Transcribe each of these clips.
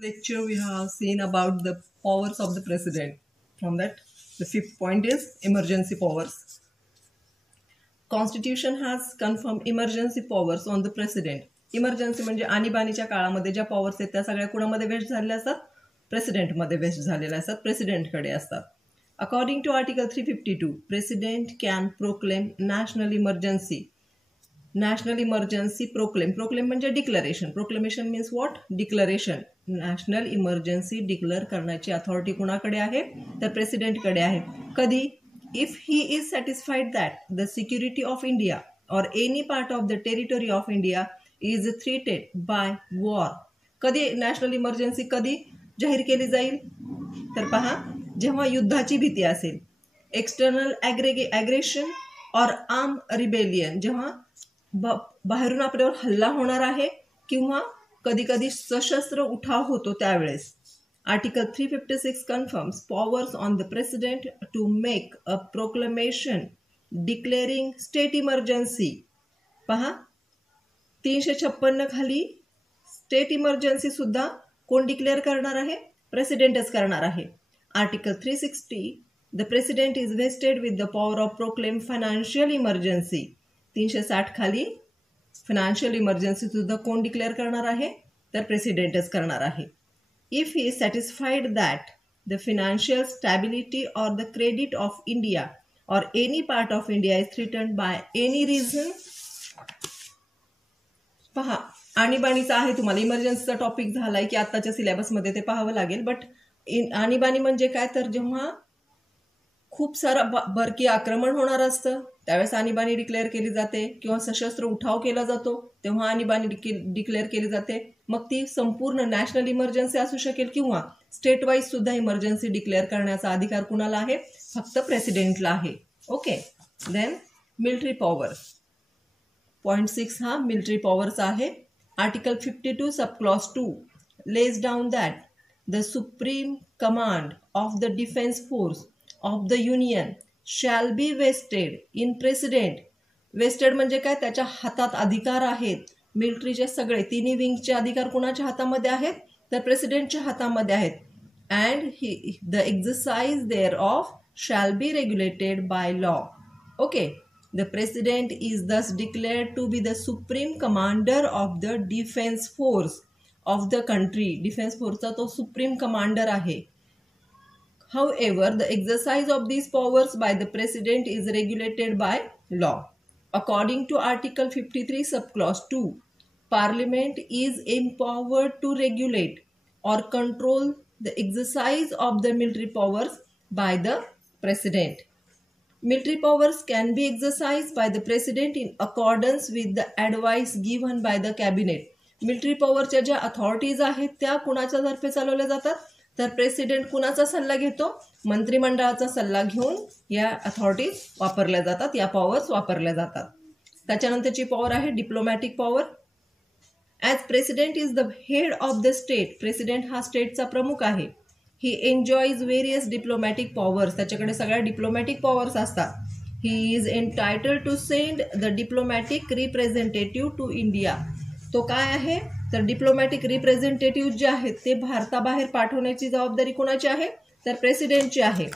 lecture we have seen about the powers of the president. From that, the fifth point is emergency powers. Constitution has confirmed emergency powers on the president. Emergency म्हणजे आणीबाणीच्या काळामध्ये ज्या powers आहेत त्या सगळ्या कुणामध्ये waste झालेल्या असतात, प्रेसिडेंटमध्ये waste झालेल्या असतात, प्रेसिडेंटकडे असतात. According to article 352, president can proclaim national emergency. National emergency proclaim म्हणजे declaration. Proclamation means what? Declaration. National emergency declare करण्याची अथॉरिटी कुणाकडे आहे? तर प्रेसिडेंटकडे आहे. कधी? If he is satisfied that the security of India or any part of the territory of India is threatened by war. कधी national emergency कधी जाहीर केली जाईल? तर पहा, जेव्हा युद्धाची भीती असेल, एक्सटर्नल ॲग्रेशन और आर्म रिबेलियन, जेव्हा बाहेरून आपल्यावर हल्ला होणार आहे किंवा कधी कधी सशस्त्र उठाव होतो त्यावेळेस. Article 356 confirms powers on the president to make a proclamation declaring state emergency. पहा, 356 खाली स्टेट इमर्जन्सी सुद्धा कोण डिक्लेअर करणार आहे? प्रेसिडेंटच करणार आहे. Article 360 the president is vested with the power of proclaim financial emergency. 360 खाली फायनान्शियल इमर्जन्सी सुद्धा कोण डिक्लेअर करणार आहे? तर प्रेसिडेंटच करणार आहे. If he is satisfied that the financial stability or the credit of India or any part of India is threatened by any reason. पहा, आणीबाणीचा आहे, तुम्हाला इमर्जन्सीचा टॉपिक झालाय की आत्ताच्या सिलेबसमध्ये ते पाहावं लागेल. बट आणीबाणी म्हणजे काय? तर जेव्हा खूप सारं बरकी आक्रमण होणार असतं त्यावेळेस आणीबाणी डिक्लेअर केली जाते, किंवा सशस्त्र उठाव केला जातो तेव्हा आणीबाणी डिक्लेअर केली जाते. मग ती संपूर्ण नॅशनल इमर्जन्सी असू शकेल किंवा स्टेट वाईज सुद्धा इमर्जन्सी डिक्लेअर करण्याचा अधिकार कुणाला आहे? फक्त प्रेसिडेंटला आहे. Okay. Then military power. Point 6 हा मिलिटरी पॉवरचा आहे. Article 52 sub clause 2 lays down that the supreme command of the defense force of the union shall be vested in president. Vested म्हणजे काय? त्याच्या हातात अधिकार आहेत. मिलिटरीचे सगळे तिन्ही विंगचे अधिकार कुणाच्या हातामध्ये आहेत? तर प्रेसिडेंटच्या हातामध्ये आहेत. And the exercise thereof shall be regulated by law. Okay. The president is thus declared to be the supreme commander of the defense force of the country. Defense force चा तो supreme commander आहे. However, the exercise of these powers by the president is regulated by law. According to Article 53 subclause 2, Parliament is empowered to regulate or control the exercise of the military powers by the president. Military powers can be exercised by the president in accordance with the advice given by the cabinet. Military पॉवरच्या ज्या authorities आहेत त्या कुणाच्या तर्फे चालवल्या जातात? तर president कुणाचा सल्ला घेतो? मंत्रिमंडळाचा सल्ला घेऊन या अथॉरिटीज वापरल्या जातात, या पॉवर्स वापरल्या जातात. त्याच्यानंतरची पॉवर आहे diplomatic power. As president is the head of the state. President हा स्टेटचा प्रमुख आहे. He enjoys various diplomatic powers. त्याच्याकडे सगळ्या डिप्लोमॅटिक पॉवर्स असतात. He is entitled to send the diplomatic representative to India. तो काय आहे? तर डिप्लोमॅटिक रिप्रेझेंटेटिव्ह जे आहेत ते भारताबाहेर पाठवण्याची जबाबदारी कोणाची आहे? तर प्रेसिडेंटची आहे.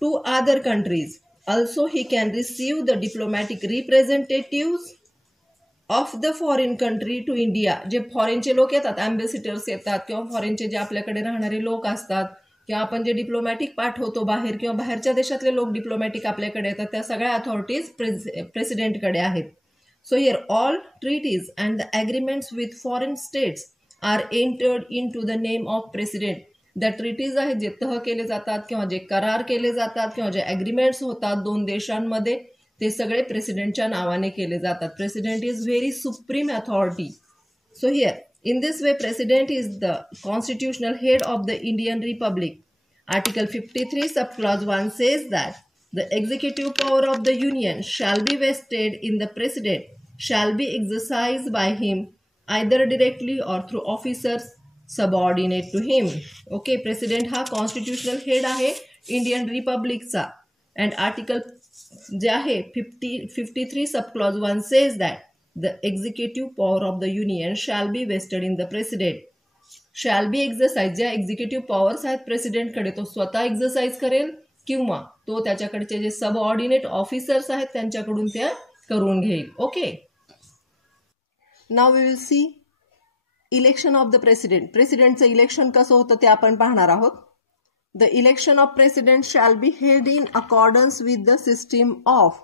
To other countries. Also he can receive the diplomatic representative of the foreign country to India. जे फॉरेनचे लोक येतात, ॲम्बेसिडर्स येतात, किंवा फॉरेनचे जे आपल्याकडे राहणारे लोक असतात, किंवा आपण जे डिप्लोमॅटिक पाठवतो बाहेर, किंवा बाहेरच्या देशातले लोक डिप्लोमॅटिक आपल्याकडे येतात, त्या सगळ्या अथॉरिटीज प्रेसिडेंटकडे आहेत. So here all treaties and the agreements with foreign states are entered into the name of president. The treaties आहेत जे तह केले जातात, किंवा जे करार केले जातात, किंवा जे ॲग्रीमेंट्स होतात दोन देशांमध्ये, ते सगळे प्रेसिडेंटच्या नावाने केले जातात. President is very supreme authority. So here in this way president is the constitutional head of the Indian Republic. Article 53 sub clause 1 says that the executive power of the union shall be vested in the president, shall be exercised by him either directly or through officers subordinate to him. Okay, president हा constitutional head आहे Indian रिपब्लिकचा. And article जे आहे 53 sub clause 1 says that the executive power of the union shall be vested in the president. Shall be exercise, ज्या executive powers आहेत प्रेसिडेंटकडे तो स्वतः exercise करेल किंवा तो त्याच्याकडचे जे सबऑर्डिनेट ऑफिसर्स आहेत त्यांच्याकडून त्या करून घेईल. Okay, now we will see election of the president. प्रेसिडेंटचं इलेक्शन कसं होतं ते आपण पाहणार आहोत. The election of president shall be held in accordance with the system of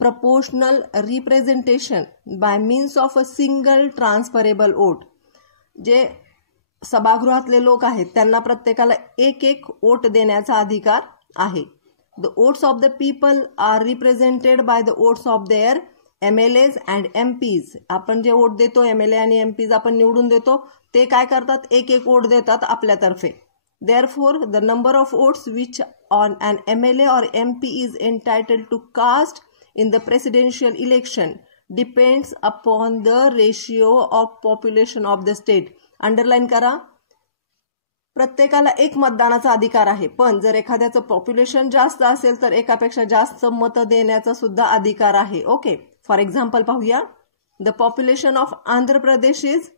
proportional representation by means of a single transferable vote. जे सभागृहातले लोक आहेत त्यांना प्रत्येकाला एक एक वोट देण्याचा अधिकार आहे. The votes of the people are represented by the votes of their MLAs and MPs. आपण जे वोट देतो MLA आणि MPs आपण निवडून देतो ते काय करतात, एक एक वोट देतात आपल्यातर्फे. Therefore, the number of votes which on an MLA or MP is entitled to cast in the presidential election depends upon the ratio of population of the state. Underline करा, प्रत्येकाला एक मतदानाचा अधिकार आहे, पण जर एखाद्याचं पॉप्युलेशन जास्त असेल तर एकापेक्षा जास्त मत देण्याचा सुद्धा अधिकार आहे. ओके, फॉर एक्झाम्पल पाहूया. The population of Andhra Pradesh is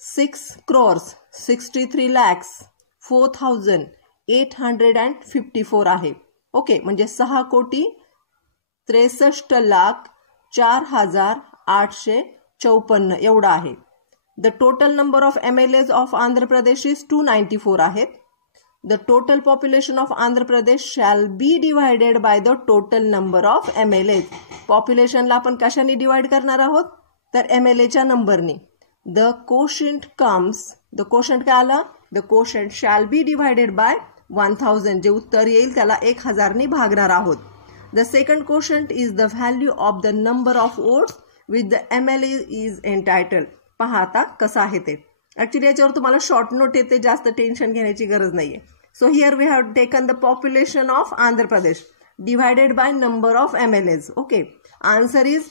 6,63,04,854 आहे. ओके, म्हणजे 6,63,04,854 एवढा आहे. The total number of MLAs of Andhra Pradesh is 294 आहेत. The total population of Andhra Pradesh shall be divided by the total number of MLAs. पॉप्युलेशनला आपण कशाने divide करणार आहोत, तर MLAच्या नंबरने. The quotient comes, the quotient काय आला, the quotient shall be divided by 1000. जे उत्तर येईल त्याला 1000 भागणार आहोत. The second quotient is the value of the number of votes which the MLA is entitled. पहा आता कसं आहे ते. ऍक्च्युली याच्यावर तुम्हाला शॉर्ट नोट येते, जास्त टेन्शन घेण्याची गरज नाहीये. So here we have taken the population of Andhra Pradesh divided by number of MLAs. Okay, answer is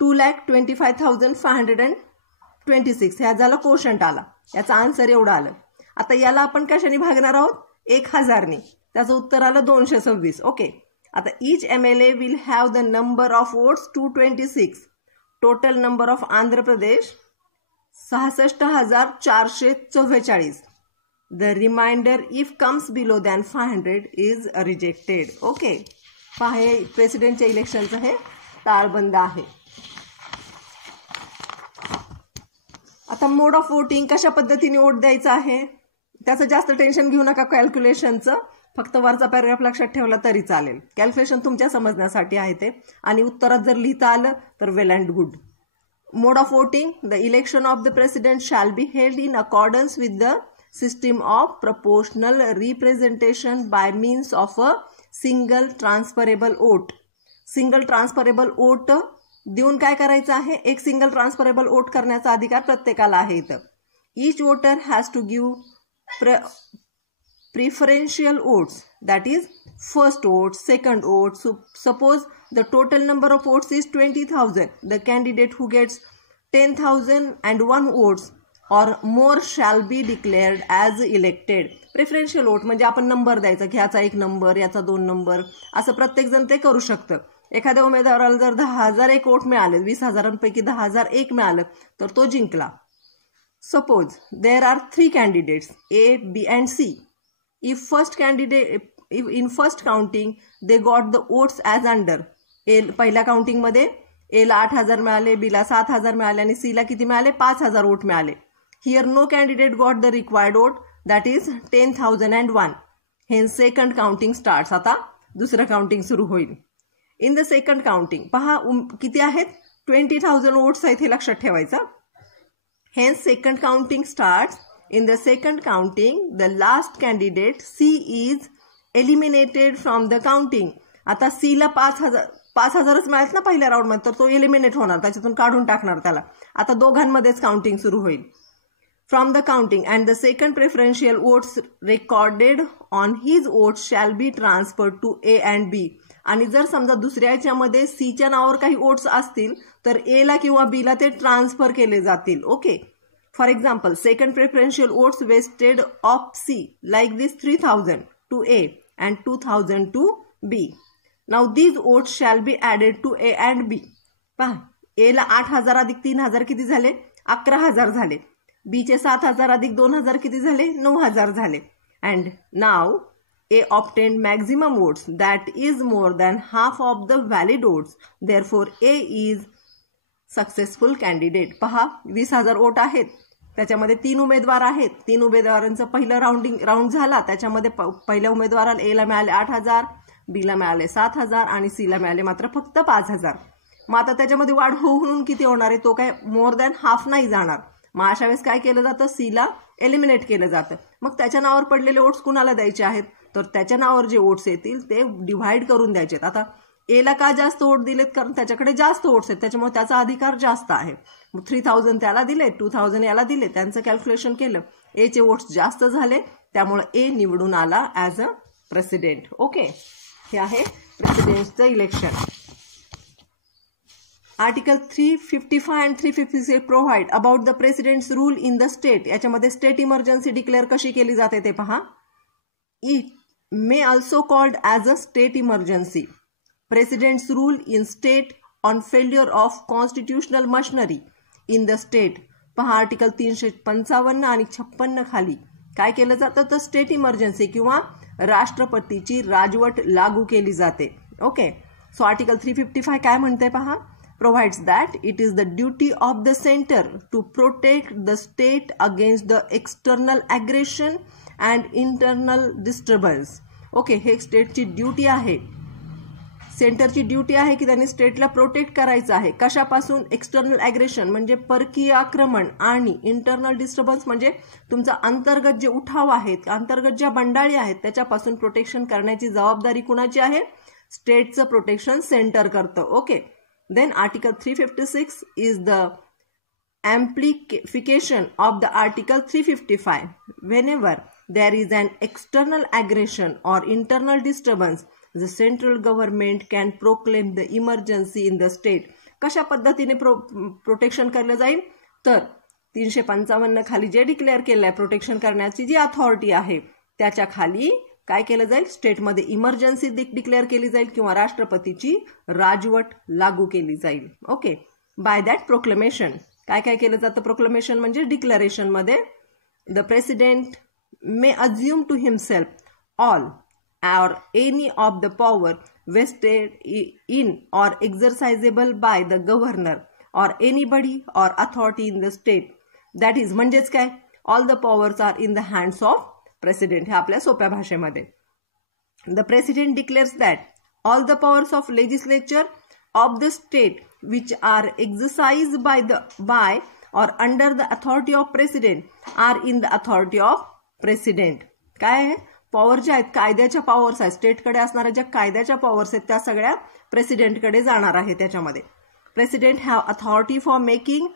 2,25,526. ह्या झाला कोशंट आला, याचा आन्सर एवढा आलं. आता याला आपण कशाने भागणार आहोत, 1000ने. त्याचं उत्तर आलं 226. ओके, आता each MLA will have the number of votes 226. Total number of Andhra Pradesh 66,444. The remainder if comes below than 500 is rejected. Okay, पहा हे प्रेसिडेंटच्या इलेक्शनचं हे ताळबंद आहे. आता मोड ऑफ वोटिंग, कशा पद्धतीने वोट द्यायचा आहे त्याचं जास्त टेन्शन घेऊ नका कॅल्क्युलेशनचं. फक्त वरचा पॅराग्राफ लक्षात ठेवला तरी चालेल. कॅल्क्युलेशन तुमच्या समजण्यासाठी आहे ते, आणि उत्तरात जर लिहिता आलं तर well and good. Mode of voting, the election of the president shall be held in accordance with the system of proportional representation by means of a single transferable vote. Single transferable vote देऊन काय करायचं आहे, एक single transferable vote करण्याचा अधिकार प्रत्येकाला आहे इथं. Each voter has to give preferential votes, that is first vote, second vote. So suppose the total number of votes is 20,000. The candidate who gets 10,001 votes or more shall be declared as elected. Preferential vote म्हणजे आपण number द्यायचा, की ह्याचा 1 number, याचा 2 number, असं प्रत्येक जण ते करू शकतं. एखाद्या उमेदवाराला जर 10,001 वोट मिळाले, 20,000 पैकी 10,001 मिळालं तर तो जिंकला. Suppose there are 3 candidates A, B and C. If in first counting they got the votes as under. पहिल्या काउंटिंग मध्ये A ला 8,000 मिळाले, B ला 7,000 मिळाले आणि C ला किती मिळाले, 5,000 वोट मिळाले. Here no candidate got the required vote, that is 10,001. Hence second counting starts. आता दुसरं काउंटिंग सुरू होईल. इन द सेकंड काउंटिंग पहा किती आहेत, 20,000 वोट्स आहेत हे लक्षात ठेवायचं. Hence second counting starts. In the second counting, the last candidate C is eliminated from the counting. आता C ला 5,000च मिळालेत ना पहिल्या राऊंड मध्ये, तर तो एलिमिनेट होणार, त्याच्यातून काढून टाकणार त्याला. आता दोघांमध्येच काउंटिंग सुरू होईल. From the counting and the second preferential votes recorded on his votes shall be transferred to A and B. आणि जर समजा दुसऱ्या याच्यामध्ये Cच्या नावावर काही वोट्स असतील तर A ला किंवा B ला ते ट्रान्सफर केले जातील. Okay, for example, second preferential votes vested of C like this 3,000 to A and 2,000 to B. Now these votes shall be added to A and B. पहा A ला 8,000 अधिक 3,000 किती झाले, 11,000 झाले. बीचे 7,000 अधिक 2,000 किती झाले? 9,000 झाले. And now A obtained maximum votes, that is more than half of the valid votes. Therefore, A is successful candidate. पहा 20,000 वोट आहेत, त्याच्यामध्ये 3 उमेदवार आहेत. 3 उमेदवारांचं पहिलं राऊंड झाला. त्याच्यामध्ये पहिल्या उमेदवाराला A ला मिळाले 8,000, B ला मिळाले 7,000 आणि C ला मिळाले मात्र फक्त 5,000. मग आता त्याच्यामध्ये वाढ होऊन किती होणार आहे? तो काय मोर दॅन हाफ नाही जाणार. मग अशा वेळेस काय केलं जातं? C ला एलिमिनेट केलं जातं. मग त्याच्या नावावर पडलेले वोट्स कुणाला द्यायचे आहेत? तर त्याच्या नावावर जे वोट्स येतील ते डिव्हाइड करून द्यायचे. आता ए ला का जास्त वोट दिलेत? कारण त्याच्याकडे जास्त वोट्स आहेत, त्याच्यामुळे त्याचा अधिकार जास्त आहे. 3,000 त्याला दिले, 2,000 याला दिले, त्यांचं कॅल्क्युलेशन केलं, ए चे वोट्स जास्त झाले, त्यामुळे ए निवडून आला ॲज अ प्रेसिडेंट. ओके, हे आहे प्रेसिडेंटचं election. Article 355 and 356 provide about the president's rule in the state. याच्यामध्ये स्टेट इमर्जन्सी डिक्लेअर कशी केली जाते ते पहा. It may also called as a state emergency. President's rule in state on failure of constitutional machinery in the state. पहा article 355 आणि 56 खाली काय केलं जातं? तर स्टेट इमर्जन्सी किंवा राष्ट्रपतीची राजवट लागू केली जाते. ओके, सो आर्टिकल 355 काय म्हणते पहा. provides that it is the duty of the center to protect the state against the external aggression and internal disturbance. Okay, हे स्टेटची ड्युटी आहे, सेंटरची ड्युटी आहे की त्यांनी स्टेटला प्रोटेक्ट करायचं आहे. कशापासून? एक्सटर्नल ॲग्रेशन म्हणजे परकीय आक्रमण, आणि इंटरनल डिस्टर्बन्स म्हणजे तुमचा अंतर्गत जे उठाव आहेत, अंतर्गत ज्या बंडाळी आहेत त्याच्यापासून प्रोटेक्शन करण्याची जबाबदारी कुणाची आहे? स्टेटचं प्रोटेक्शन सेंटर करतं. Okay, then article 356 is the amplification of the article 355. Whenever there is an external aggression or internal disturbance, the central government can proclaim the emergency in the state. कशा पद्धतीने protection केलं जाईल? तर 355 खाली जे declare केलं आहे प्रोटेक्शन करण्याची जी अथॉरिटी आहे त्याच्या खाली काय केलं जाईल? स्टेटमध्ये इमर्जन्सी डिक्लेअर केली जाईल किंवा राष्ट्रपतीची राजवट लागू केली जाईल. ओके, बाय दॅट प्रोक्लेमेशन काय काय केलं जातं? प्रोक्लेमेशन म्हणजे डिक्लेरेशनमध्ये the president may assume to himself all or any of the power vested in or exercisable by the governor or anybody or authority in the state. That is म्हणजेच काय? All the powers are in the hands of president. हे आपल्या सोप्या भाषेमध्ये. The president declares that all the powers of legislature of the state which are exercised by or under the authority of president are in the authority of president. काय आहे? Power ज्या आहेत, कायद्याच्या powers आहेत, स्टेटकडे असणाऱ्या ज्या कायद्याच्या पॉवर्स आहेत त्या सगळ्या प्रेसिडेंटकडे जाणार आहे. त्याच्यामध्ये president have authority for making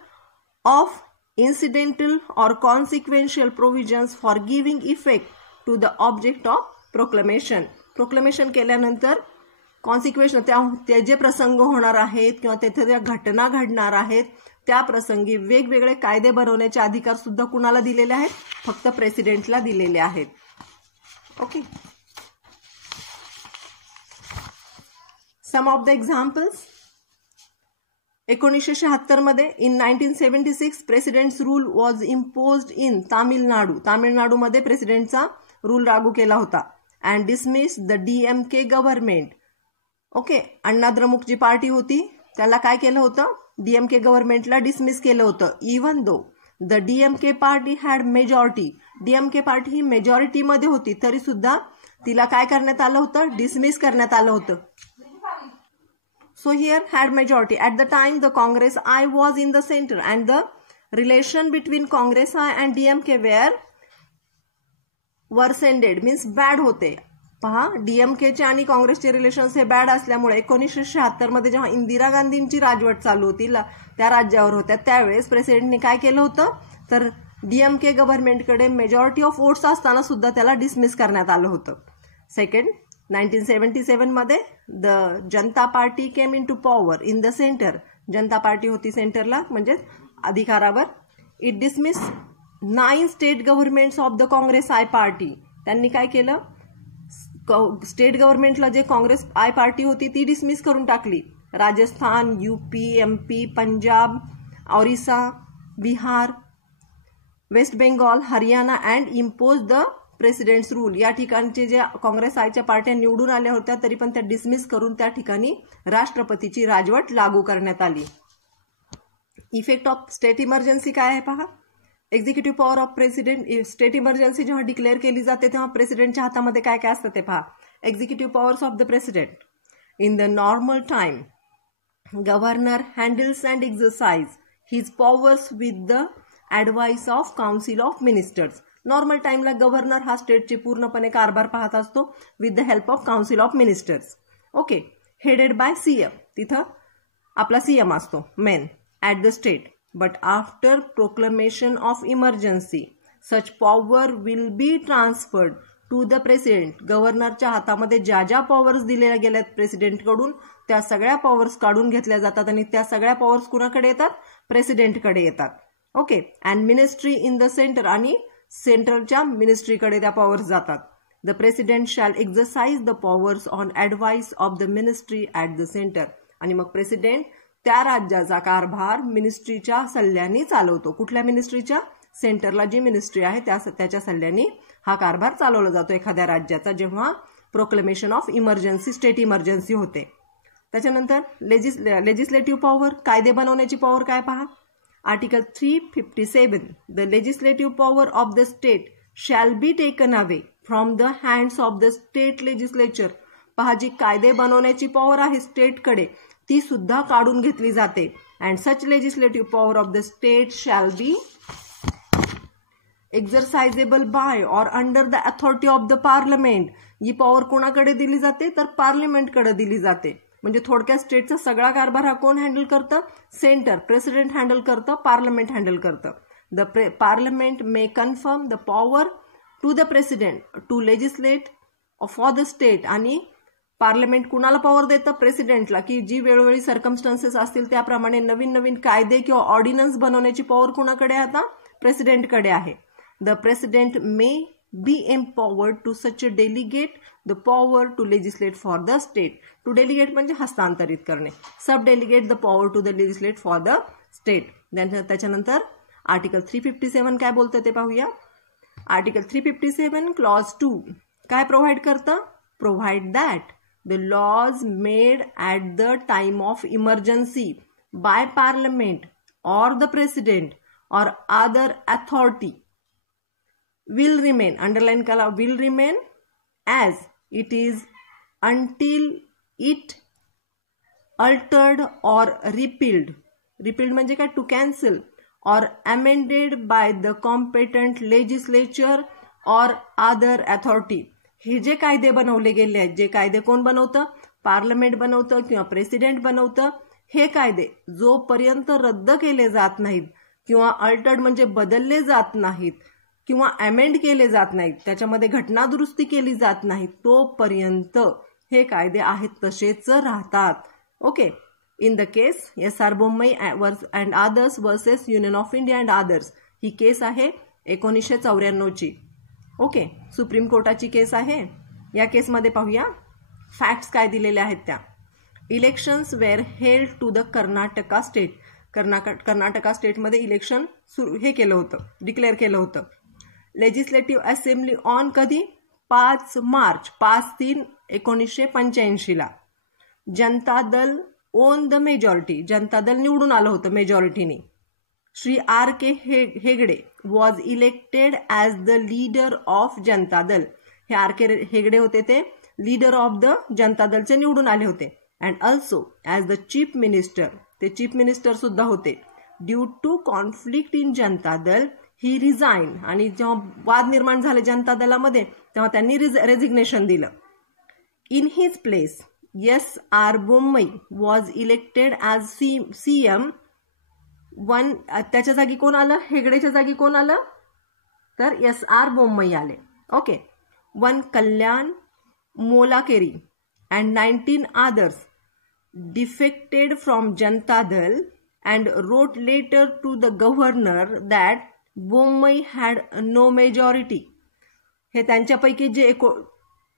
of incidental or consequential provisions for giving effect to the object of proclamation. Proclamation केल्यानंतर कॉन्सिक्वेन्शन ते जे प्रसंग होणार आहेत किंवा तेथे ज्या घटना घडणार आहेत त्या प्रसंगी वेगवेगळे कायदे बनवण्याचे अधिकार सुद्धा कुणाला दिलेले आहेत? फक्त प्रेसिडेंटला दिलेले आहेत. Okay, some of the examples. 1976 मध्ये in 1976 president's rule was imposed in Tamil Nadu. तामिळनाडूमध्ये प्रेसिडेंटचा रूल लागू केला होता. And dismiss the DMK government. Okay, Anna Dramuk जी पार्टी होती त्याला काय केलं होतं? DMK गव्हर्नमेंटला डिसमिस केलं होतं. Even though the DMK party had majority. DMK party ही मेजॉरिटीमध्ये होती तरी सुद्धा तिला काय करण्यात आलं होतं? डिसमिस करण्यात आलं होतं. So here had majority. At the time the Congress I was in the center and the relation between Congress I and DMK were worsened, means bad होते. पहा, DMKचे आणि काँग्रेसचे रिलेशन्स हे बॅड असल्यामुळे 1976 मध्ये जेव्हा इंदिरा गांधींची राजवट चालू होती त्या राज्यावर होत्या त्यावेळेस प्रेसिडेंटने काय केलं होतं? तर DMK गव्हर्नमेंटकडे मेजॉरिटी ऑफ वोट्स असताना सुद्धा त्याला डिसमिस करण्यात आलं होतं. सेकंड, 1977 मध्ये the Janata party came into power in the centre. Janata party होती सेंटरला म्हणजे अधिकारावर. It dismiss 9 state governments of the Congress I party. त्यांनी काय केलं? स्टेट गव्हर्नमेंटला जे काँग्रेस आय पार्टी होती ती डिसमिस करून टाकली. Rajasthan, UP, MP, Punjab, Orissa, Bihar West Bengal, Haryana and impose the president's rule. या ठिकाणचे जे काँग्रेस आयच्या पार्ट्या निवडून आल्या होत्या तरी पण त्या डिसमिस करून त्या ठिकाणी राष्ट्रपतीची राजवट लागू करण्यात आली. इफेक्ट ऑफ स्टेट इमर्जन्सी काय आहे पहा. Executive power of president. State emergency जेव्हा डिक्लेअर केली जाते तेव्हा प्रेसिडेंटच्या हातामध्ये काय काय असतं ते पहा. Executive powers of the president. In the normal time governor handles and exercise his powers with the advice of council of ministers. Normal टाइमला गव्हर्नर हा स्टेटचे पूर्णपणे कारभार पाहत असतो with the help of council of ministers. Okay. Headed by CM. तिथं आपला CM असतो main at the state. But after proclamation of emergency such power will be transferred to the president. गव्हर्नरच्या हातामध्ये ज्या ज्या पॉवर्स दिलेल्या गेल्यात प्रेसिडेंटकडून त्या सगळ्या पॉवर्स काढून घेतल्या जातात आणि त्या सगळ्या पॉवर्स कुणाकडे येतात. प्रेसिडेंटकडे येतात. Okay. And ministry in the centre. आणि सेंट्रलच्या मिनिस्ट्रीकडे त्या पॉवर्स जातात. The president shall exercise the powers on advice of the ministry at the centre. आणि मग प्रेसिडेंट त्या राज्याचा कारभार मिनिस्ट्रीच्या सल्ल्याने चालवतो. कुठल्या मिनिस्ट्रीच्या. सेंटरला जी मिनिस्ट्री आहे त्याच्या सल्ल्याने हा कारभार चालवला जातो एखाद्या राज्याचा जेव्हा proclamation of emergency state emergency होते. त्याच्यानंतर लेजिस्लेटिव्ह पॉवर. कायदे बनवण्याची पॉवर काय पहा. Article 357. The legislative power of the state shall be taken away from the hands of the state legislature. पहा, जी कायदे बनवण्याची पॉवर आहे स्टेटकडे ती सुद्धा काढून घेतली जाते. And such legislative power of the state shall be exercisable by or under the authority of the parliament. ही पॉवर कोणाकडे दिली जाते तर पार्लमेंटकडे दिली जाते. म्हणजे थोडक्यात स्टेटचा सगळा कारभार हा कोण हँडल करतं. सेंटर. प्रेसिडेंट हँडल करतं. पार्लमेंट हँडल करतं. The parliament may confirm the power to the president to legislate for the state. आणि पार्लमेंट कुणाला पॉवर देतं. प्रेसिडेंटला, की जी वेळोवेळी सर्कमस्टन्सेस असतील त्याप्रमाणे नवीन नवीन कायदे किंवा ऑर्डिनन्स बनवण्याची पॉवर कुणाकडे आहे आता. प्रेसिडेंटकडे आहे. The president may be empowered to such a delegate the power to legislate for the state. To delegate म्हणजे हस्तांतरित करणे. सब delegate the power to the legislate for the state. त्याच्यानंतर आर्टिकल 357 काय बोलतं ते पाहूया. आर्टिकल 357 क्लॉज 2 काय प्रोव्हाइड करतं. Provide that the laws made at the time of emergency by parliament or the president or other authority will remain, underline kala, will remain as it is until it altered or repealed. Repealed म्हणजे काय. to cancel or amended by the competent legislature or other authority. हे जे कायदे बनवले गेले आहेत, जे कायदे कोण बनवतं. पार्लमेंट बनवतं किंवा प्रेसिडेंट बनवतं. हे कायदे जोपर्यंत रद्द केले जात नाहीत किंवा अल्टर्ड म्हणजे बदलले जात नाहीत किंवा अमेंड केले जात नाहीत, त्याच्यामध्ये घटना दुरुस्ती केली जात नाही, तोपर्यंत हे कायदे आहेत तसेच राहतात. Okay. In the case SR Bommai and others versus union of India and others. ही केस आहे 1994ची. ओके. सुप्रीम कोर्टाची केस आहे. या केसमध्ये पाहूया फॅक्ट्स काय दिलेले आहेत त्या. Elections were held to the Karnataka state. Karnataka स्टेटमध्ये इलेक्शन हे केलं होतं, डिक्लेअर केलं होतं. लेजिस्लेटिव्ह असेंब्ली ऑन कधी. 5 March 5/3/1985. Janata Dal on the majority. Janata Dal निवडून आलं होतं मेजॉरिटीने. Shri R.K. Hegde was elected as the leader of Janata Dal. हे R.K. हेगडे होते ते लीडर ऑफ द जनता दलचे निवडून आले होते. And also as the chief minister. ते चीफ मिनिस्टर सुद्धा होते. Due to conflict in Janata Dal he resign. आणि जेव्हा वाद निर्माण झाले जनता दलामध्ये तेव्हा त्यांनी रेझिग्नेशन दिलं. In his place SR Bommai was elected as CM. त्याच्या जागी कोण आलं. हेगडेच्या जागी कोण आलं तर SR बोम्मई आले. Okay. 1 Kalyan Molakeri and 19 others defected from Janata Dal and wrote later to the governor that Bommai had no majority. हे त्यांच्यापैकी जे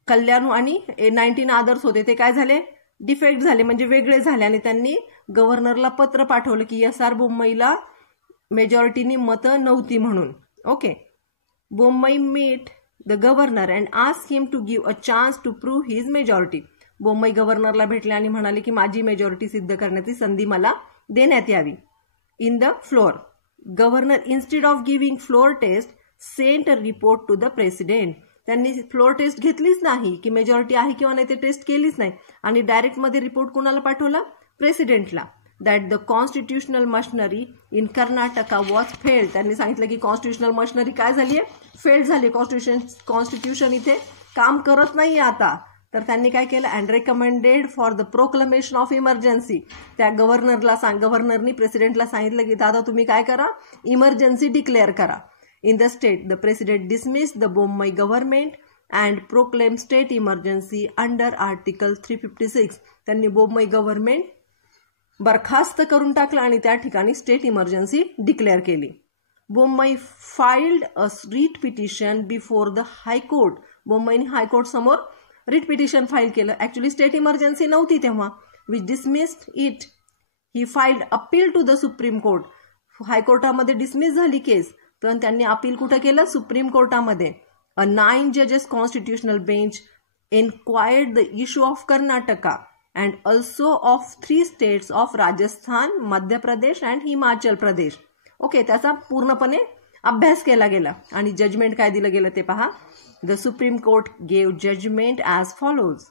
कल्याण आणि 19 others होते ते काय झाले. डिफेक्ट झाले म्हणजे वेगळे झाले आणि त्यांनी गव्हर्नरला पत्र पाठवलं की SR बोम्मईला मेजॉरिटीनी मतं नव्हती म्हणून. Okay. Bommai met the governor and ask him to give a chance to prove his majority. Bommai गव्हर्नरला भेटले आणि म्हणाले की माझी मेजॉरिटी सिद्ध करण्याची संधी मला देण्यात यावी. In the floor, governor instead of giving floor test sent a report to the president. त्यांनी फ्लोअर टेस्ट घेतलीच नाही की मेजॉरिटी आहे किंवा नाही ते टेस्ट केलीच नाही आणि डायरेक्ट मध्ये रिपोर्ट कोणाला पाठवला? प्रेसिडेंटला. That the constitutional machinery in Karnataka was failed. त्यांनी सांगितलं की कॉन्स्टिट्युशनल मशिनरी काय झाली आहे? फेल्ड झाली. कॉन्स्टिट्यूशन इथे काम करत नाहीये आता. तर त्यांनी काय केलं? And recommended for the proclamation of emergency. त्या गव्हर्नरनी प्रेसिडेंटला सांगितलं की दादा तुम्ही काय करा? इमर्जन्सी डिक्लेअर करा. In the state the president dismissed the Bommai government and proclaim state emergency under article 356. त्यांनी बोम्मई गव्हर्नमेंट बरखास्त करून टाकलं आणि त्या ठिकाणी स्टेट इमर्जन्सी डिक्लेअर केली. Bommai filed a writ petition before the high court. बोम्मईने हायकोर्ट समोर रिट पिटिशन फाईल केलं. ऍक्च्युली स्टेट इमर्जन्सी नव्हती तेव्हा. Which dismissed it. He filed appeal to the supreme court. हायकोर्टामध्ये डिसमिस झाली केस, पण त्यांनी अपील कुठं केलं? सुप्रीम कोर्टामध्ये. अ 9 जजेस constitutional bench enquired the issue of Karnataka and also of 3 states of Rajasthan, Madhya Pradesh and Himachal Pradesh. Okay, त्याचा पूर्णपणे अभ्यास केला गेला आणि जजमेंट काय दिलं गेलं ते पहा. The supreme court gave judgment as follows.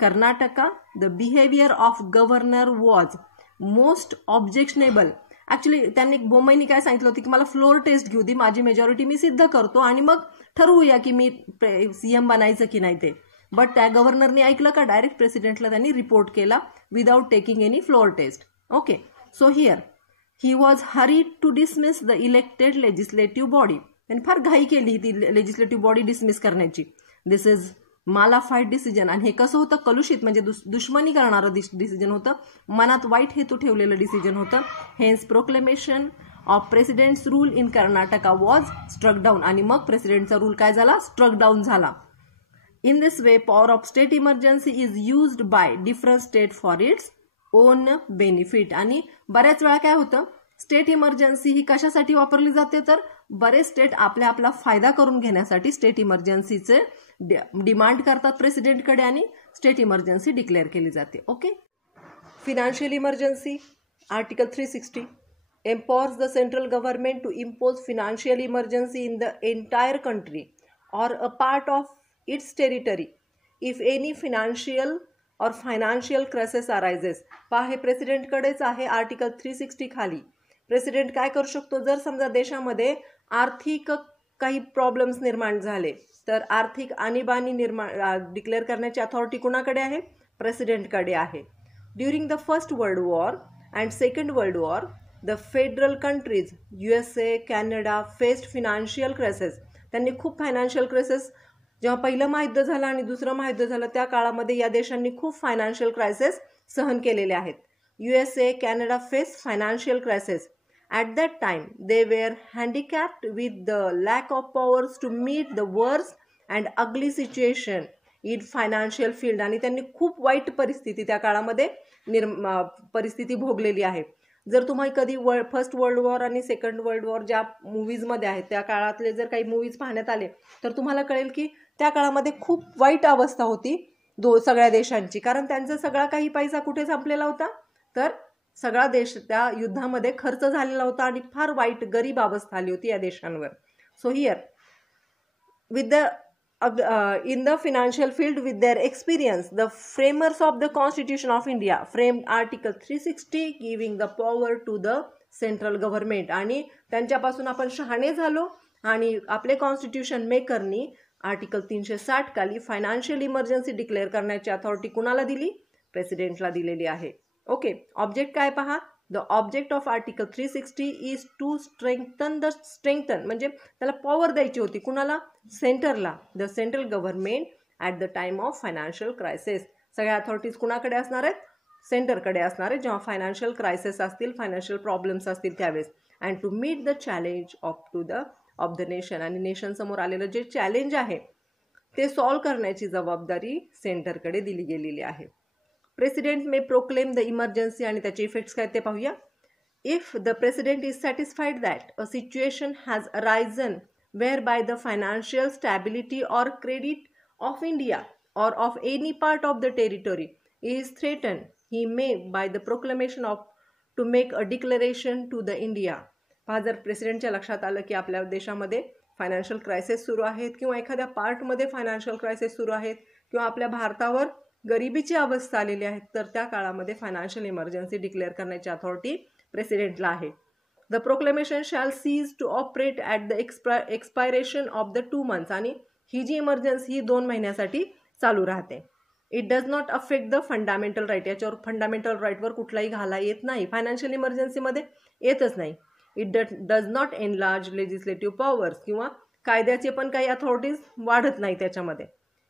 Karnataka, the behaviour of governor was most objectionable. Actually त्यांनी बोम्मईनी काय सांगितलं होतं की मला फ्लोअर टेस्ट घेऊ दे, माझी मेजॉरिटी मी सिद्ध करतो आणि मग ठरवूया की मी सीएम बनायचं की नाही ते. बट त्या गव्हर्नरने ऐकलं का? डायरेक्ट प्रेसिडेंटला त्यांनी रिपोर्ट केला without taking any floor test. Okay, so here he was hurried to dismiss the elected legislative body. त्यांनी फार घाई केली ती लेजिस्लेटिव्ह बॉडी डिसमिस करण्याची. This is malafide decision. आणि हे कसं होतं? कलुषित म्हणजे दुश्मनी करणारं डिसिजन होतं, मनात वाईट हेतू ठेवलेलं डिसिजन होतं. Hence proclamation of president's rule in Karnataka was struck down. आणि मग प्रेसिडेंटचा रूल काय झाला? स्ट्रक डाऊन झाला. In this way power of state emergency is used by different state for its own benefit. आणि बऱ्याच वेळा काय होतं? स्टेट इमर्जन्सी ही कशासाठी वापरली जाते? तर बरेच स्टेट आपला फायदा करून घेण्यासाठी स्टेट इमर्जन्सीचे डिमांड करतात प्रेसिडेंटकडे आणि स्टेट इमर्जन्सी डिक्लेअर केली जाते. Okay. Financial emergency, article 360 empowers the central government to impose financial emergency in the entire country or a part of its territory if any financial crisis arises. पहा, हे प्रेसिडेंटकडेच आहे. Article 360 खाली president काय करू शकतो? जर समजा देशामध्ये आर्थिक काही प्रॉब्लेम्स निर्माण झाले तर आर्थिक आणीबाणी डिक्लेअर करण्याची अथॉरिटी कुणाकडे आहे? प्रेसिडेंटकडे आहे. During the first world war and second world war the federal countries USA, Canada faced financial crisis. त्यांनी खूप फायनान्शियल क्रायसिस, जेव्हा पहिलं महायुद्ध झालं आणि दुसरं महायुद्ध झालं त्या काळामध्ये या देशांनी खूप फायनान्शियल क्रायसिस सहन केलेले आहेत. USA, Canada faced financial crisis. At that time, they were handicapped with the lack of powers to meet the worst and ugly situation in financial field. आणि त्यांनी खूप वाईट परिस्थिती त्या काळामध्ये परिस्थिती भोगलेली आहे. जर तुम्ही कधी फर्स्ट वर्ल्ड वॉर आणि सेकंड वर्ल्ड वॉर ज्या मूवीजमध्ये आहेत त्या काळातले जर काही मूवीज पाहण्यात आले तर तुम्हाला कळेल की त्या काळामध्ये खूप वाईट अवस्था होती सगळ्या देशांची. कारण त्यांचा सगळा काही पैसा कुठे संपलेला होता? तर सगळा देश त्या युद्धामध्ये खर्च झालेला होता आणि फार वाईट गरीब अवस्था आली होती या देशांवर. So here with the in the financial field with their experience, the framers of the Constitution of India framed Article 360 giving the power to the central government. आणि त्यांच्यापासून आपण शहाणे झालो आणि आपले कॉन्स्टिट्यूशन मेकरनी आर्टिकल 360 खाली फायनान्शियल इमर्जन्सी डिक्लेअर करण्याची authority कुणाला दिली? प्रेसिडेंटला दिलेली आहे. ओके, ऑब्जेक्ट काय पहा. The object of article 360 is to strengthen म्हणजे त्याला पॉवर द्यायची होती कुणाला? सेंटरला. The central government at the time of financial crisis. सगळ्या अथॉरिटीज कुणाकडे असणार आहेत? सेंटरकडे असणार आहेत जेव्हा फायनान्शियल क्रायसिस असतील, फायनान्शियल प्रॉब्लेम्स असतील त्यावेळेस. And to meet the challenge of the nation. आणि नेशन समोर आलेलं जे चॅलेंज आहे ते सॉल्व्ह करण्याची जबाबदारी सेंटरकडे दिली गेलेली आहे. President may proclaim the emergency आणि त्याचे इफेक्ट्स काय ते पाहूया. If the president is satisfied that a situation has arisen whereby the financial stability or credit of India or of any part of the territory is threatened, he may by the proclamation of to make a declaration to the India. पहा, जर प्रेसिडेंटच्या लक्षात आलं की आपल्या देशामध्ये financial crisis सुरू आहेत किंवा एखाद्या पार्टमध्ये फायनान्शियल क्रायसिस सुरू आहेत किंवा आपल्या भारतावर गरिबीची अवस्था आलेली आहे, तर त्या काळामध्ये फायनान्शियल इमर्जन्सी डिक्लेअर करण्याची अथॉरिटी प्रेसिडेंटला आहे. The proclamation shall cease to operate at the expiration of the 2 months. आणि ही जी इमर्जन्सी ही 2 महिन्यासाठी चालू राहते. It does not affect the fundamental right. याच्यावर फंडामेंटल राईटवर कुठलाही घाला येत नाही, फायनान्शियल इमर्जन्सीमध्ये येतच नाही. It does not enlarge legislative powers, किंवा कायद्याचे पण काही अथॉरिटीज वाढत नाही त्याच्यामध्ये.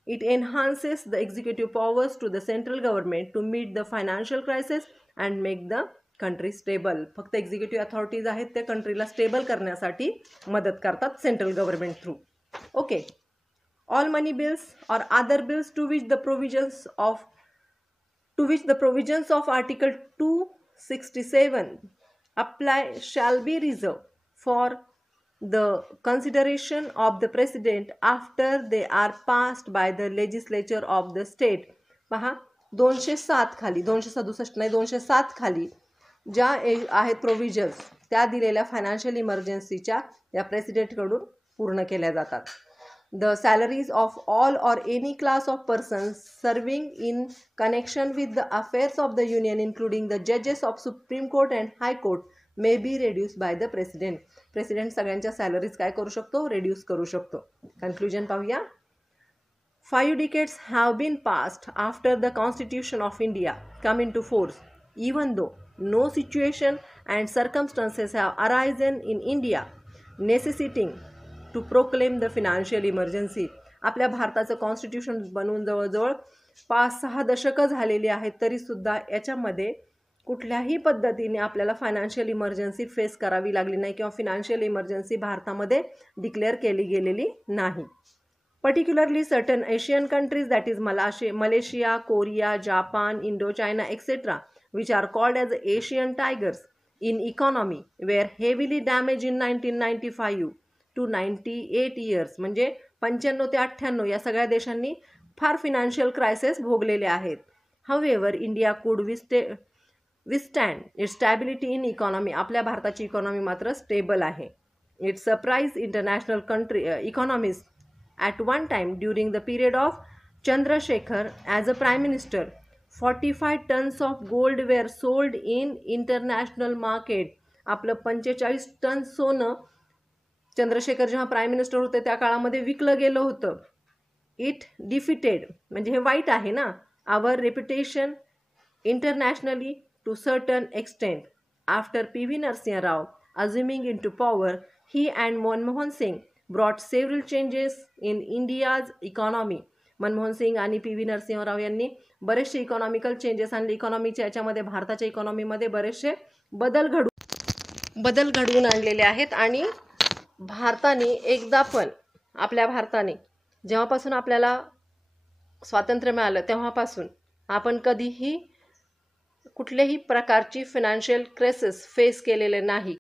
It enhances the executive powers to the central government to meet the financial crisis and make the country stable. फक्त एक्झिक्युटिव्ह अथॉरिटीज आहेत ते कंट्रीला स्टेबल करण्यासाठी मदत करतात central government through. Okay. All मनी बिल्स और other bills to which the provisions of article 267 apply shall be reserved for the consideration of the president after they are passed by the legislature of the state. पहा, 207 खाली, 267 नाही 207 खाली ज्या आहेत provisions त्या दिलेल्या financial इमर्जन्सीच्या या प्रेसिडेंटकडून पूर्ण केल्या जातात. The salaries of all or any class of persons serving in connection with the affairs of the union including the जजेस of supreme court and high court may be reduce by the president. President सगळ्यांच्या salaries काय करू शकतो? Reduce करू शकतो. Conclusion पाहूया. 5 decades have been passed after the Constitution of India come into force, even though no situation and circumstances have arisen in India necessitating to proclaim the financial emergency. आपल्या भारताचं constitution बनवून जवळजवळ 5-6 दशकं झालेली आहेत, तरीसुद्धा याच्यामध्ये कुठल्याही पद्धतीने आपल्याला फायनान्शियल इमर्जन्सी फेस करावी लागली नाही किंवा फायनान्शियल इमर्जन्सी भारतामध्ये डिक्लेअर केली गेलेली नाही. Particularly certain Asian countries, that is Malaysia, Korea, Japan, Indochina, etc., which are called as Asian tigers in economy, were heavily damaged in 1995 to 98 years. म्हणजे 95 ते 98 या सगळ्या देशांनी फार फायनान्शियल क्रायसिस भोगलेले आहेत. However, India could withstand its stability in economy. आपल्या भारताची economy मात्र स्टेबल आहे. It surprised international economies at one time during the period of Chandrasekhar as a prime minister. 45 tons of gold were sold in international market. आपलं 45 ton सोनं चंद्रशेखर जेव्हा prime minister होते त्या काळामध्ये विकलं गेलं होतं. इट डिफिटेड म्हणजे हे वाईट आहे ना, our reputation internationally to certain extent. After PV Narasimha Rao assuming into power, he and Manmohan Singh brought several changes in India's economy. Manmohan Singh आणि PV नरसिंह राव यांनी बरेचसे इकॉनॉमिकल चेंजेस आणले. इकॉनॉमीच्या याच्यामध्ये भारताच्या इकॉनॉमीमध्ये बरेचसे बदल घडवून आणलेले आहेत. आणि आपल्या भारताने जेव्हापासून आपल्याला स्वातंत्र्य मिळालं तेव्हापासून आपण कधीही कुठल्याही प्रकारची फायनान्शियल क्रायसिस फेस केलेले नाही.